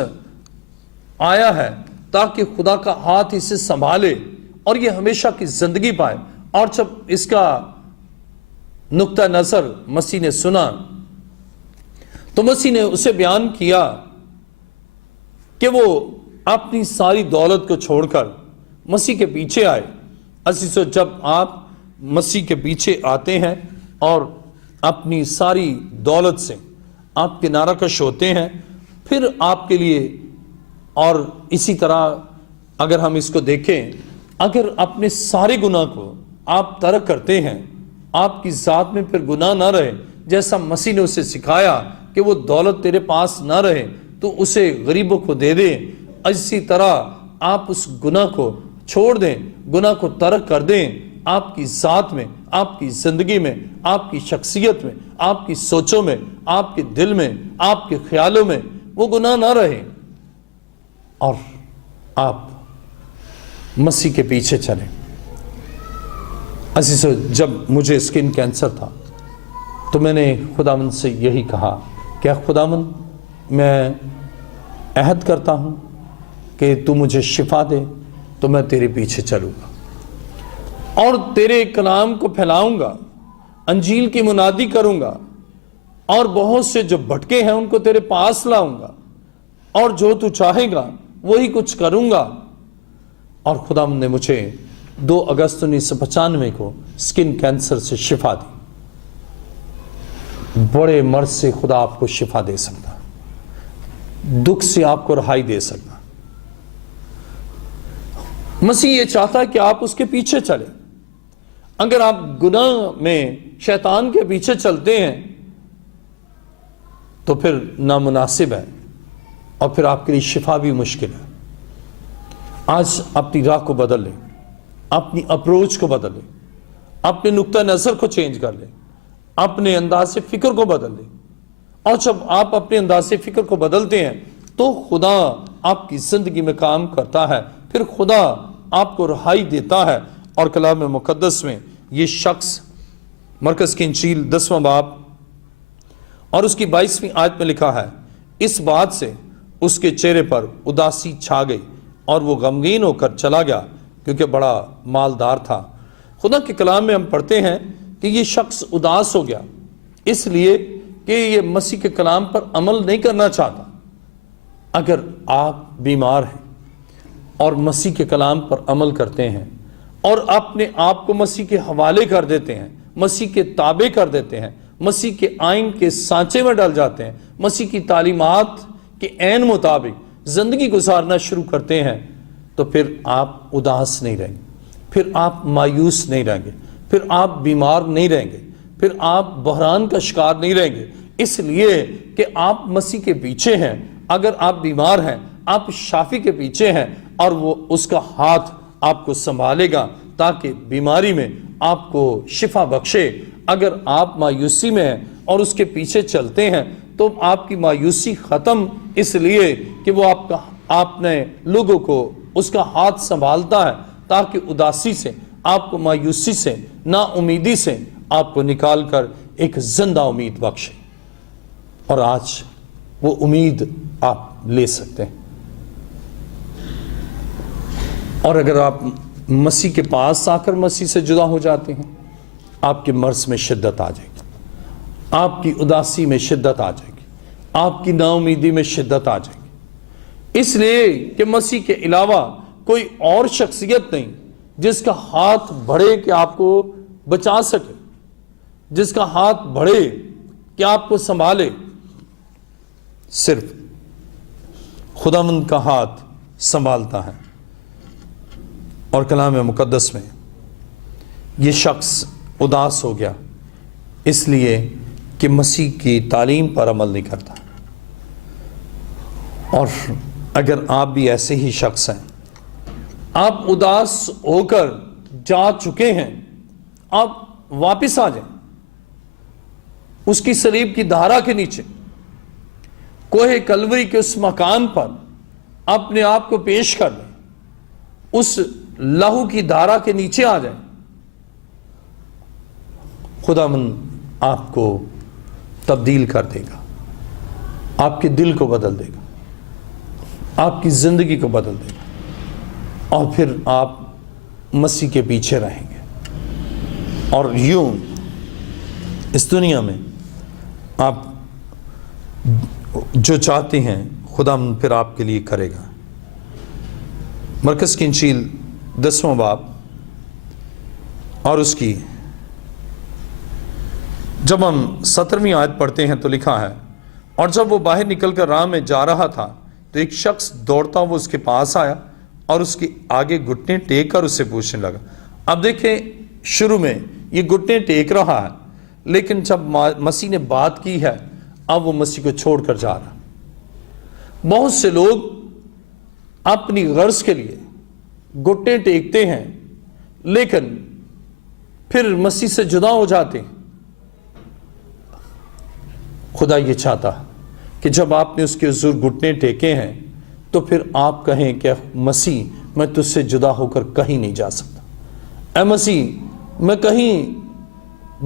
آیا ہے تاکہ خدا کا ہاتھ اسے سنبھالے اور یہ ہمیشہ کی زندگی پائے۔ اور جب اس کا نقطہ نظر مسیح نے سنا تو مسیح نے اسے بیان کیا کہ وہ اپنی ساری دولت کو چھوڑ کر مسیح کے پیچھے آئے۔ عزیزو، جب آپ مسیح کے پیچھے آتے ہیں اور اپنی ساری دولت سے آپ کنارہ کش ہوتے ہیں، پھر آپ کے لیے، اور اسی طرح اگر ہم اس کو دیکھیں، اگر اپنے سارے گناہ کو آپ ترک کرتے ہیں، آپ کی ذات میں پھر گناہ نہ رہے، جیسا مسیح نے اسے سکھایا کہ وہ دولت تیرے پاس نہ رہے تو اسے غریبوں کو دے دے، اسی طرح آپ اس گناہ کو چھوڑ دیں، گناہ کو ترک کر دیں، آپ کی ذات میں، آپ کی زندگی میں، آپ کی شخصیت میں، آپ کی سوچوں میں، آپ کے دل میں، آپ کے خیالوں میں وہ گناہ نہ رہے اور آپ مسیح کے پیچھے چلیں۔ عزیزو، جب مجھے اسکن کینسر تھا تو میں نے خداوند سے یہی کہا کہ خداوند، میں عہد کرتا ہوں کہ تو مجھے شفا دے تو میں تیرے پیچھے چلوں گا اور تیرے کلام کو پھیلاؤں گا، انجیل کی منادی کروں گا، اور بہت سے جو بھٹکے ہیں ان کو تیرے پاس لاؤں گا، اور جو تو چاہے گا وہی کچھ کروں گا۔ اور خداوند نے مجھے 2 اگست 1995 کو اسکن کینسر سے شفا دی۔ بڑے مرض سے خدا آپ کو شفا دے سکتا، دکھ سے آپ کو رہائی دے سکتا۔ مسیح یہ چاہتا ہے کہ آپ اس کے پیچھے چلیں۔ اگر آپ گناہ میں شیطان کے پیچھے چلتے ہیں تو پھر نامناسب ہے اور پھر آپ کے لیے شفا بھی مشکل ہے۔ آج اپنی راہ کو بدل لیں، اپنی اپروچ کو بدل لیں، اپنے نقطہ نظر کو چینج کر لیں، اپنے انداز فکر کو بدل لیں، اور جب آپ اپنے انداز فکر کو بدلتے ہیں تو خدا آپ کی زندگی میں کام کرتا ہے، پھر خدا آپ کو رہائی دیتا ہے۔ اور کلام مقدس میں یہ شخص، مرکز کی انجیل 10واں باب اور اس کی 22ویں آیت میں لکھا ہے، اس بات سے اس کے چہرے پر اداسی چھا گئی اور وہ غمگین ہو کر چلا گیا کیونکہ بڑا مالدار تھا۔ خدا کے کلام میں ہم پڑھتے ہیں کہ یہ شخص اداس ہو گیا اس لیے کہ یہ مسیح کے کلام پر عمل نہیں کرنا چاہتا۔ اگر آپ بیمار ہیں اور مسیح کے کلام پر عمل کرتے ہیں اور اپنے آپ کو مسیح کے حوالے کر دیتے ہیں، مسیح کے تابع کر دیتے ہیں، مسیح کے آئین کے سانچے میں ڈل جاتے ہیں، مسیح کی تعلیمات کے عین مطابق زندگی گزارنا شروع کرتے ہیں تو پھر آپ اداس نہیں رہیں گے، پھر آپ مایوس نہیں رہیں گے، پھر آپ بیمار نہیں رہیں گے، پھر آپ بحران کا شکار نہیں رہیں گے، اس لیے کہ آپ مسیح کے پیچھے ہیں۔ اگر آپ بیمار ہیں، آپ شافی کے پیچھے ہیں اور وہ اس کا ہاتھ آپ کو سنبھالے گا تاکہ بیماری میں آپ کو شفا بخشے۔ اگر آپ مایوسی میں ہیں اور اس کے پیچھے چلتے ہیں تو آپ کی مایوسی ختم، اس لیے کہ وہ آپ نے لوگوں کو اس کا ہاتھ سنبھالتا ہے تاکہ اداسی سے، آپ کو مایوسی سے، نا امیدی سے آپ کو نکال کر ایک زندہ امید بخشے، اور آج وہ امید آپ لے سکتے ہیں۔ اور اگر آپ مسیح کے پاس آ کر مسیح سے جدا ہو جاتے ہیں، آپ کے مرض میں شدت آ جائے گی، آپ کی اداسی میں شدت آ جائے گی، آپ کی نا امیدی میں شدت آ جائے گی، اس لیے کہ مسیح کے علاوہ کوئی اور شخصیت نہیں جس کا ہاتھ بڑھے کہ آپ کو بچا سکے، جس کا ہاتھ بڑھے کہ آپ کو سنبھالے۔ صرف خداوند کا ہاتھ سنبھالتا ہے۔ اور کلام مقدس میں یہ شخص اداس ہو گیا اس لیے کہ مسیح کی تعلیم پر عمل نہیں کرتا۔ اور اگر آپ بھی ایسے ہی شخص ہیں، آپ اداس ہو کر جا چکے ہیں، آپ واپس آ جائیں اس کی صلیب کی دھارا کے نیچے، کوہ کلوری کے اس مکان پر اپنے آپ کو پیش کر دیں، اس لہو کی دھارا کے نیچے آ جائیں۔ خداوند آپ کو تبدیل کر دے گا، آپ کے دل کو بدل دے گا، آپ کی زندگی کو بدل دے گا، اور پھر آپ مسیح کے پیچھے رہیں گے، اور یوں اس دنیا میں آپ جو چاہتے ہیں خداوند پھر آپ کے لیے کرے گا۔ مرکز کی انجیل 10واں باب اور اس کی جب ہم 17ویں آیت پڑھتے ہیں تو لکھا ہے، اور جب وہ باہر نکل کر راہ میں جا رہا تھا تو ایک شخص دوڑتا وہ اس کے پاس آیا اور اس کے آگے گھٹنے ٹیک کر اسے پوچھنے لگا۔ اب دیکھیں شروع میں یہ گھٹنے ٹیک رہا ہے، لیکن جب مسیح نے بات کی ہے اب وہ مسیح کو چھوڑ کر جا رہا۔ بہت سے لوگ اپنی غرض کے لیے گھٹنے ٹیکتے ہیں لیکن پھر مسیح سے جدا ہو جاتے ہیں۔ خدا یہ چاہتا کہ جب آپ نے اس کے حضور گھٹنے ٹیکے ہیں تو پھر آپ کہیں کہ مسیح میں تجھ سے جدا ہو کر کہیں نہیں جا سکتا، اے مسیح میں کہیں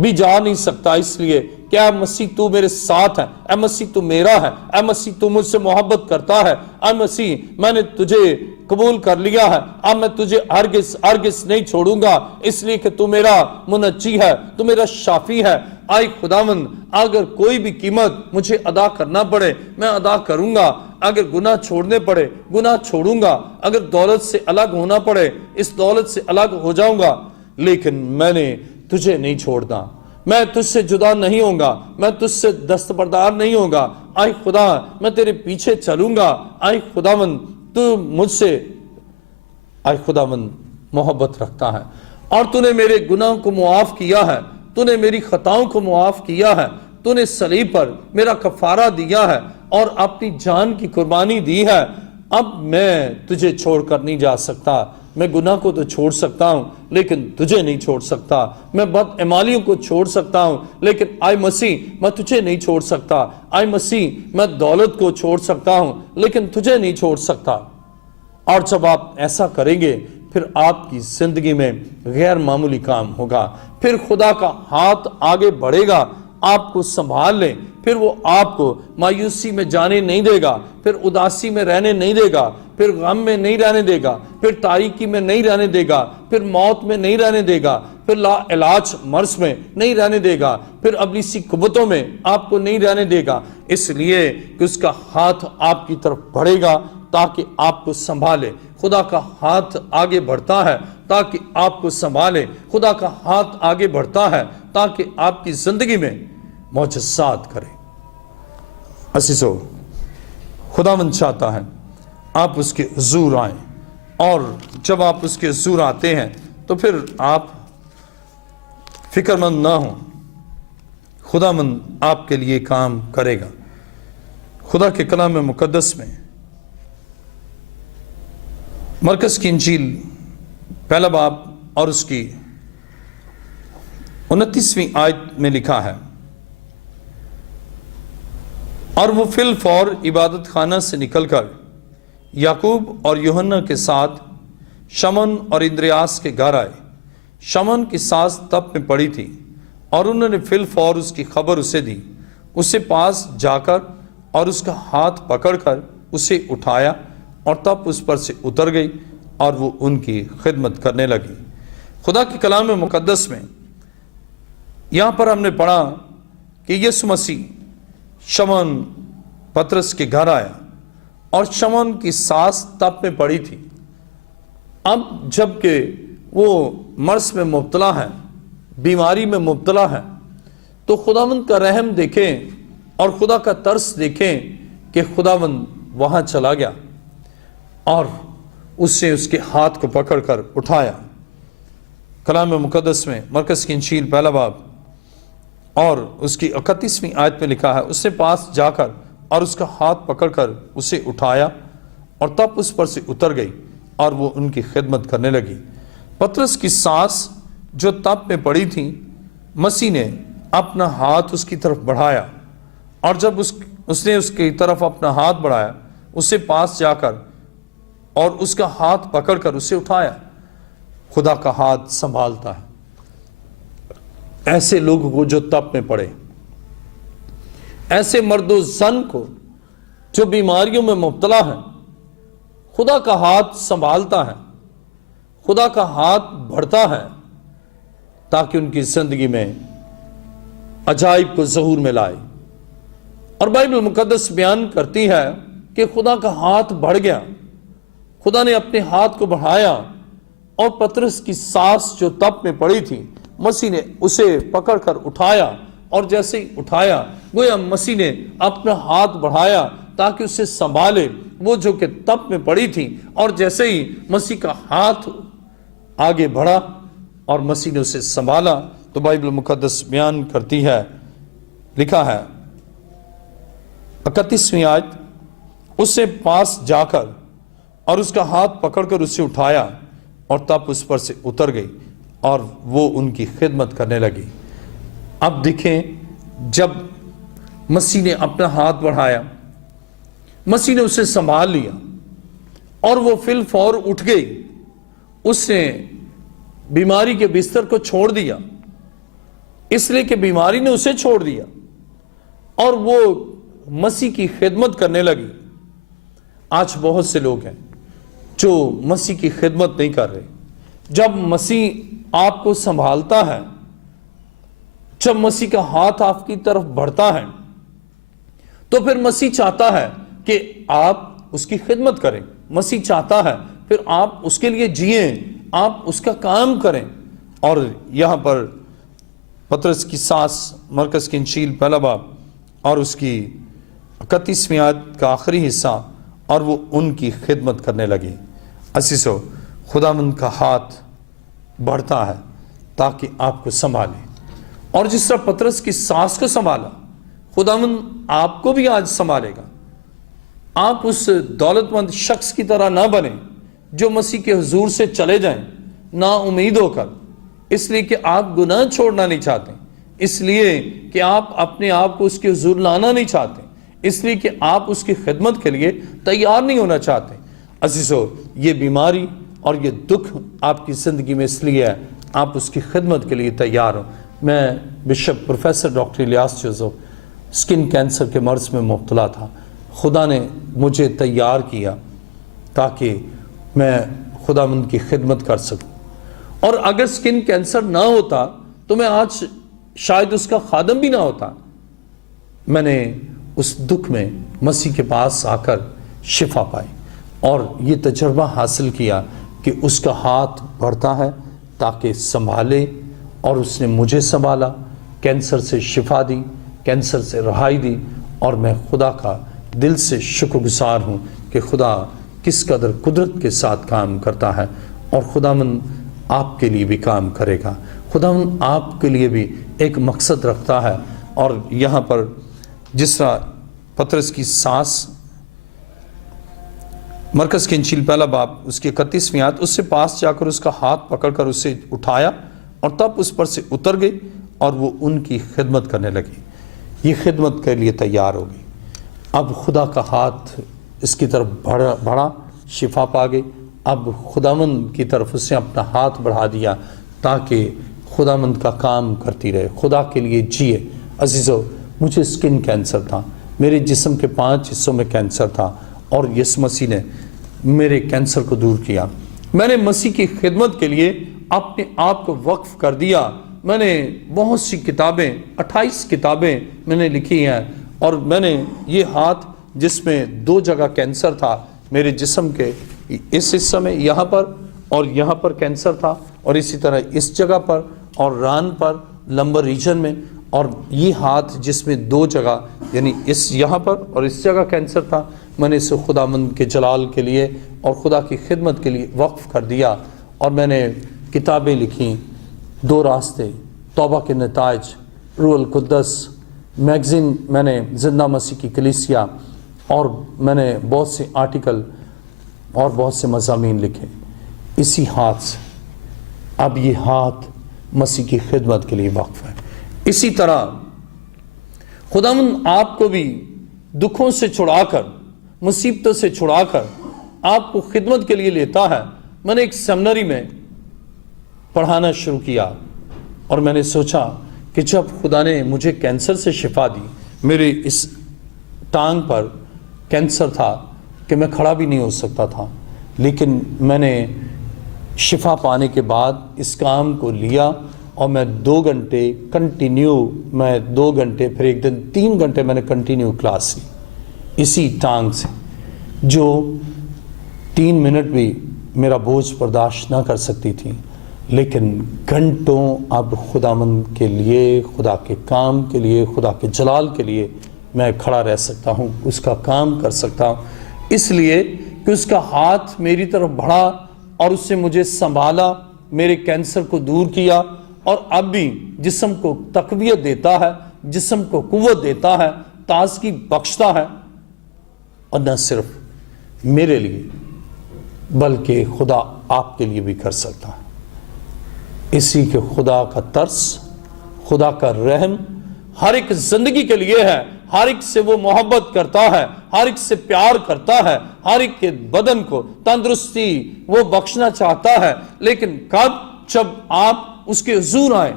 بھی جا نہیں سکتا، اس لیے کہ اے مسیح تو میرے ساتھ ہے، اے مسیح تو میرا ہے، اے مسیح تو مجھ سے محبت کرتا ہے، اے مسیح میں نے تجھے قبول کر لیا ہے، اب میں تجھے ہرگز نہیں چھوڑوں گا، اس لیے کہ تو میرا منجی ہے، تو میرا شافی ہے۔ آئے خداوند اگر کوئی بھی قیمت مجھے ادا کرنا پڑے میں ادا کروں گا، اگر گناہ چھوڑنے پڑے گناہ چھوڑوں گا، اگر دولت سے الگ ہونا پڑے اس دولت سے الگ ہو جاؤں گا، لیکن میں نے تجھے نہیں چھوڑنا، میں تجھ سے جدا نہیں ہوں گا، میں تجھ سے دستبردار نہیں ہوں گا۔ آئے خدا میں تیرے پیچھے چلوں گا، آئے خداوند تو مجھ سے آئے خداوند محبت رکھتا ہے، اور تو نے میرے گناہ کو معاف کیا ہے، تو نے میری خطاؤں کو معاف کیا ہے، تو نے صلیب پر میرا کفارہ دیا ہے اور اپنی جان کی قربانی دی ہے۔ اب میں تجھے چھوڑ کر نہیں جا سکتا، میں گناہ کو تو چھوڑ سکتا ہوں لیکن تجھے نہیں چھوڑ سکتا، میں بدعمالیوں کو چھوڑ سکتا ہوں لیکن آئے مسیح میں تجھے نہیں چھوڑ سکتا، آئے مسیح میں دولت کو چھوڑ سکتا ہوں لیکن تجھے نہیں چھوڑ سکتا۔ اور جب آپ ایسا کریں گے پھر آپ کی زندگی میں غیر معمولی کام ہوگا، پھر خدا کا ہاتھ آگے بڑھے گا، آپ کو سنبھال لیں، پھر وہ آپ کو مایوسی میں جانے نہیں دے گا، پھر اداسی میں رہنے نہیں دے گا، پھر غم میں نہیں رہنے دے گا، پھر تاریکی میں نہیں رہنے دے گا، پھر موت میں نہیں رہنے دے گا، پھر لا علاج مرض میں نہیں رہنے دے گا، پھر ابلیسی قوتوں میں آپ کو نہیں رہنے دے گا، اس لیے کہ اس کا ہاتھ آپ کی طرف بڑھے گا تاکہ آپ کو سنبھالے۔ خدا کا ہاتھ آگے بڑھتا ہے تاکہ آپ کو سنبھالے، خدا کا ہاتھ آگے بڑھتا ہے تاکہ آپ کی زندگی میں معجزات کرے۔ عزیزو، خداوند چاہتا ہے آپ اس کے حضور آئیں، اور جب آپ اس کے حضور آتے ہیں تو پھر آپ فکر مند نہ ہوں، خدا مند آپ کے لیے کام کرے گا۔ خدا کے کلام مقدس میں مرکز کی انجیل پہلا باب اور اس کی 29ویں آیت میں لکھا ہے، اور وہ فی الفور عبادت خانہ سے نکل کر یعقوب اور یوحنا کے ساتھ شمن اور اندریاس کے گھر آئے۔ شمن کی ساس تپ میں پڑی تھی، اور انہوں نے فی الفور اس کی خبر اسے دی۔ اسے پاس جا کر اور اس کا ہاتھ پکڑ کر اسے اٹھایا، اور تپ اس پر سے اتر گئی، اور وہ ان کی خدمت کرنے لگی۔ خدا کے کلام مقدس میں یہاں پر ہم نے پڑھا کہ یسوع مسیح شمعون پطرس کے گھر آیا، اور شمعون کی ساس تپ میں پڑی تھی۔ اب جب کہ وہ مرض میں مبتلا ہے، بیماری میں مبتلا ہے، تو خداوند کا رحم دیکھیں اور خدا کا ترس دیکھیں کہ خداوند وہاں چلا گیا اور اس نے اس کے ہاتھ کو پکڑ کر اٹھایا۔ کلام مقدس میں مرکز کی انجیل پہلا باب اور اس کی 31ویں آیت میں لکھا ہے، اس نے پاس جا کر اور اس کا ہاتھ پکڑ کر اسے اٹھایا، اور تب اس پر سے اتر گئی، اور وہ ان کی خدمت کرنے لگی۔ پطرس کی سانس جو تپ میں پڑی تھی، مسیح نے اپنا ہاتھ اس کی طرف بڑھایا، اور جب اس نے اس کی طرف اپنا ہاتھ بڑھایا، اسے پاس جا کر اور اس کا ہاتھ پکڑ کر اسے اٹھایا۔ خدا کا ہاتھ سنبھالتا ہے ایسے لوگوں کو جو تپ میں پڑے، ایسے مرد و زن کو جو بیماریوں میں مبتلا ہے۔ خدا کا ہاتھ سنبھالتا ہے، خدا کا ہاتھ بڑھتا ہے، تاکہ ان کی زندگی میں عجائب کو ظہور میں لائے۔ اور بائبل مقدس بیان کرتی ہے کہ خدا کا ہاتھ بڑھ گیا، خدا نے اپنے ہاتھ کو بڑھایا، اور پطرس کی سانس جو تپ میں پڑی تھی، مسیح نے اسے پکڑ کر اٹھایا، اور جیسے ہی اٹھایا گویا مسیح نے اپنا ہاتھ بڑھایا تاکہ اسے سنبھالے، وہ جو کہ تپ میں پڑی تھی۔ اور جیسے ہی مسیح کا ہاتھ آگے بڑھا اور مسیح نے اسے سنبھالا، تو بائبل مقدس بیان کرتی ہے، لکھا ہے 31ویں آیت، اس سے پاس جا کر اور اس کا ہاتھ پکڑ کر اسے اٹھایا، اور تب اس پر سے اتر گئی، اور وہ ان کی خدمت کرنے لگی۔ اب دیکھیں، جب مسیح نے اپنا ہاتھ بڑھایا، مسیح نے اسے سنبھال لیا، اور وہ فی الفور اٹھ گئی۔ اس نے بیماری کے بستر کو چھوڑ دیا، اس لیے کہ بیماری نے اسے چھوڑ دیا، اور وہ مسیح کی خدمت کرنے لگی۔ آج بہت سے لوگ ہیں جو مسیح کی خدمت نہیں کر رہے۔ جب مسیح آپ کو سنبھالتا ہے، جب مسیح کا ہاتھ آپ کی طرف بڑھتا ہے، تو پھر مسیح چاہتا ہے کہ آپ اس کی خدمت کریں۔ مسیح چاہتا ہے پھر آپ اس کے لیے جئیں، آپ اس کا کام کریں۔ اور یہاں پر پطرس کی سانس، مرکز کی انجیل پہلا باب اور اس کی 31ویں آیت کا آخری حصہ، اور وہ ان کی خدمت کرنے لگے۔ عزیزو، خداوند کا ہاتھ بڑھتا ہے تاکہ آپ کو سنبھالے، اور جس طرح پطرس کی سانس کو سنبھالا، خداوند آپ کو بھی آج سنبھالے گا۔ آپ اس دولت مند شخص کی طرح نہ بنیں جو مسیح کے حضور سے چلے جائیں نا امید ہو کر، اس لیے کہ آپ گناہ چھوڑنا نہیں چاہتے، اس لیے کہ آپ اپنے آپ کو اس کے حضور لانا نہیں چاہتے، اس لیے کہ آپ اس کی خدمت کے لیے تیار نہیں ہونا چاہتے۔ عزیزو، یہ بیماری اور یہ دکھ آپ کی زندگی میں اس لیے ہے آپ اس کی خدمت کے لیے تیار ہو۔ میں bishop professor doctor Ilyas Joseph سکن کینسر کے مرض میں مبتلا تھا۔ خدا نے مجھے تیار کیا تاکہ میں خداوند کی خدمت کر سکوں، اور اگر سکن کینسر نہ ہوتا تو میں آج شاید اس کا خادم بھی نہ ہوتا۔ میں نے اس دکھ میں مسیح کے پاس آ کر شفا پائی، اور یہ تجربہ حاصل کیا کہ اس کا ہاتھ بڑھتا ہے تاکہ سنبھالے، اور اس نے مجھے سنبھالا، کینسر سے شفا دی، کینسر سے رہائی دی، اور میں خدا کا دل سے شکر گزار ہوں کہ خدا کس قدر قدرت کے ساتھ کام کرتا ہے، اور خداوند آپ کے لیے بھی کام کرے گا۔ خداوند آپ کے لیے بھی ایک مقصد رکھتا ہے۔ اور یہاں پر جس طرح پطرس کی سانس، مرکز کی انجیل پہلا باب اس کی 31ویں آیت، اس سے پاس جا کر اس کا ہاتھ پکڑ کر اسے اٹھایا اور تب اس پر سے اتر گئی اور وہ ان کی خدمت کرنے لگی۔ یہ خدمت کے لیے تیار ہو گئی۔ اب خدا کا ہاتھ اس کی طرف بڑھا، شفا پا گئی۔ اب خداوند کی طرف اس نے اپنا ہاتھ بڑھا دیا تاکہ خداوند کا کام کرتی رہے، خدا کے لیے جیے۔ عزیزو، مجھے سکن کینسر تھا، میرے جسم کے 5 حصوں میں کینسر تھا، اور یسوع مسیح نے میرے کینسر کو دور کیا۔ میں نے مسیح کی خدمت کے لیے اپنے آپ کو وقف کر دیا۔ میں نے بہت سی کتابیں، 28 کتابیں میں نے لکھی ہیں، اور میں نے یہ ہاتھ جس میں 2 جگہ کینسر تھا میرے جسم کے، اس حصہ میں یہاں پر اور یہاں پر کینسر تھا، اور اسی طرح اس جگہ پر اور ران پر لمبر ریجن میں، اور یہ ہاتھ جس میں 2 جگہ یعنی اس یہاں پر اور اس جگہ کینسر تھا، میں نے اسے خداوند کے جلال کے لیے اور خدا کی خدمت کے لیے وقف کر دیا۔ اور میں نے کتابیں لکھیں، 2 راستے، توبہ کے نتائج، روح القدس میگزین، میں نے زندہ مسیح کی کلیسیا، اور میں نے بہت سے آرٹیکل اور بہت سے مضامین لکھے اسی ہاتھ سے۔ اب یہ ہاتھ مسیح کی خدمت کے لیے وقف ہے۔ اسی طرح خداوند آپ کو بھی دکھوں سے چھڑا کر، مصیبتوں سے چھڑا کر آپ کو خدمت کے لیے لیتا ہے۔ میں نے ایک سیمنری میں پڑھانا شروع کیا، اور میں نے سوچا کہ جب خدا نے مجھے کینسر سے شفا دی، میرے اس ٹانگ پر کینسر تھا کہ میں کھڑا بھی نہیں ہو سکتا تھا، لیکن میں نے شفا پانے کے بعد اس کام کو لیا، اور میں 2 گھنٹے کنٹینیو، میں 2 گھنٹے پھر ایک دن 3 گھنٹے میں نے کنٹینیو کلاس لی اسی ٹانگ سے، جو 3 منٹ بھی میرا بوجھ برداشت نہ کر سکتی تھی، لیکن گھنٹوں اب خداوند کے لیے، خدا کے کام کے لیے، خدا کے جلال کے لیے میں کھڑا رہ سکتا ہوں، اس کا کام کر سکتا ہوں، اس لیے کہ اس کا ہاتھ میری طرف بڑھا اور اس سے مجھے سنبھالا، میرے کینسر کو دور کیا، اور اب بھی جسم کو تقویت دیتا ہے، جسم کو قوت دیتا ہے، تازگی بخشتا ہے، اور نہ صرف میرے لیے بلکہ خدا آپ کے لیے بھی کر سکتا ہے۔ اسی کے خدا کا ترس، خدا کا رحم ہر ایک زندگی کے لیے ہے، ہر ایک سے وہ محبت کرتا ہے، ہر ایک سے پیار کرتا ہے، ہر ایک کے بدن کو تندرستی وہ بخشنا چاہتا ہے، لیکن کب؟ جب آپ اس کے حضور آئیں،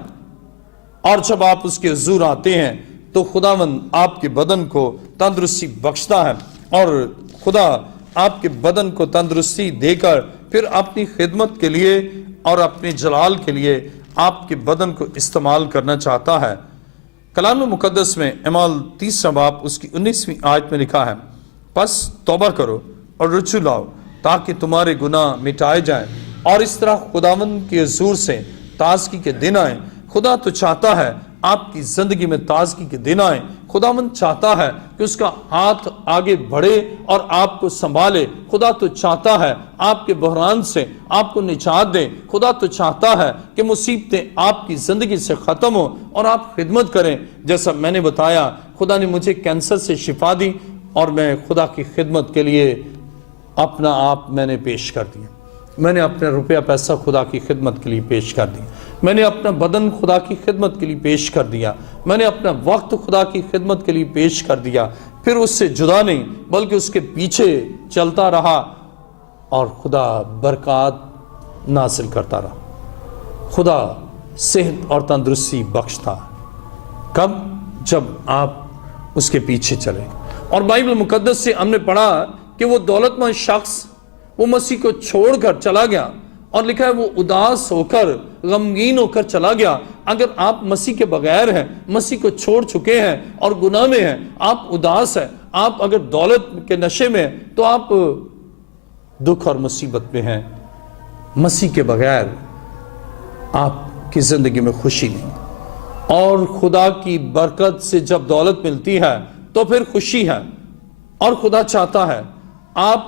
اور جب آپ اس کے حضور آتے ہیں تو خداوند آپ کے بدن کو تندرستی بخشتا ہے، اور خدا آپ کے بدن کو تندرستی دے کر پھر اپنی خدمت کے لیے اور اپنے جلال کے لیے آپ کے بدن کو استعمال کرنا چاہتا ہے۔ کلام مقدس میں اعمال 30 باب اس کی 19ویں آیت میں لکھا ہے، پس توبہ کرو اور رجوع لاؤ تاکہ تمہارے گناہ مٹائے جائیں، اور اس طرح خداوند کے حضور سے تازگی کے دن آئیں۔ خدا تو چاہتا ہے آپ کی زندگی میں تازگی کے دن آئیں۔ خداوند چاہتا ہے کہ اس کا ہاتھ آگے بڑھے اور آپ کو سنبھالے۔ خدا تو چاہتا ہے آپ کے بحران سے آپ کو نجات دے۔ خدا تو چاہتا ہے کہ مصیبتیں آپ کی زندگی سے ختم ہو اور آپ خدمت کریں۔ جیسا میں نے بتایا، خدا نے مجھے کینسر سے شفا دی، اور میں خدا کی خدمت کے لیے اپنا آپ میں نے پیش کر دیا۔ میں نے اپنا روپیہ پیسہ خدا کی خدمت کے لیے پیش کر دیا۔ میں نے اپنا بدن خدا کی خدمت کے لیے پیش کر دیا۔ میں نے اپنا وقت خدا کی خدمت کے لیے پیش کر دیا۔ پھر اس سے جدا نہیں بلکہ اس کے پیچھے چلتا رہا، اور خدا برکات نازل کرتا رہا۔ خدا صحت اور تندرستی بخشتا۔ کب؟ جب آپ اس کے پیچھے چلے۔ اور بائبل مقدس سے ہم نے پڑھا کہ وہ دولت مند شخص وہ مسیح کو چھوڑ کر چلا گیا، اور لکھا ہے وہ اداس ہو کر، غمگین ہو کر چلا گیا۔ اگر آپ مسیح کے بغیر ہیں، مسیح کو چھوڑ چکے ہیں اور گناہ میں ہیں، آپ اداس ہیں، آپ اگر دولت کے نشے میں ہیں تو آپ دکھ اور مصیبت میں ہیں۔ مسیح کے بغیر آپ کی زندگی میں خوشی نہیں، اور خدا کی برکت سے جب دولت ملتی ہے تو پھر خوشی ہے، اور خدا چاہتا ہے آپ